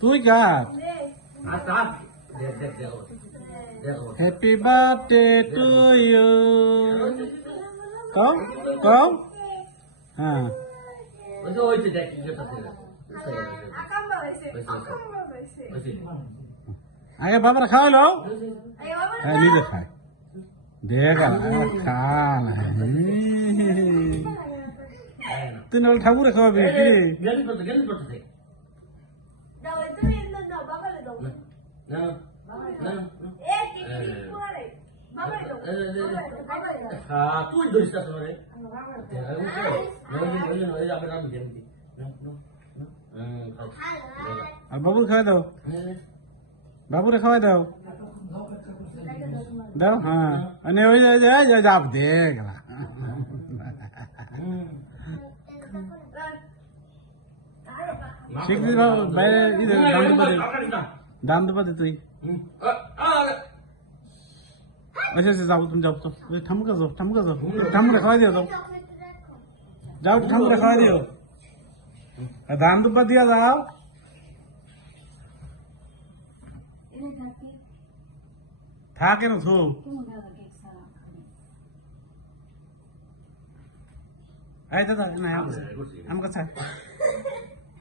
তুই কাট happy birthday to you কও কও হ্যাঁ আগে বাবার খাওয়ালো হ্যাঁ নিজে খায় দেখ খা তুই নাহলে ঠাকুরে খাওয়াবি কি তুই ধরিস আর বাবুর খাওয়াই দাও বাবুরে খাওয়াই দাও দাও হ্যাঁ અને ওই যে আপ দেখ শিখবি বাইরে দাম দেবা দে তুই আচ্ছা আচ্ছা যাও তুমি যাও তো ঠামুকা যাও ঠামুকা খাওয়াই দিও যাও যাও ঠামুকা খাওয়াই দিও দাম দেবা দিয়া যাও থাকে না থো এই দাদা না আমাকে ছাড়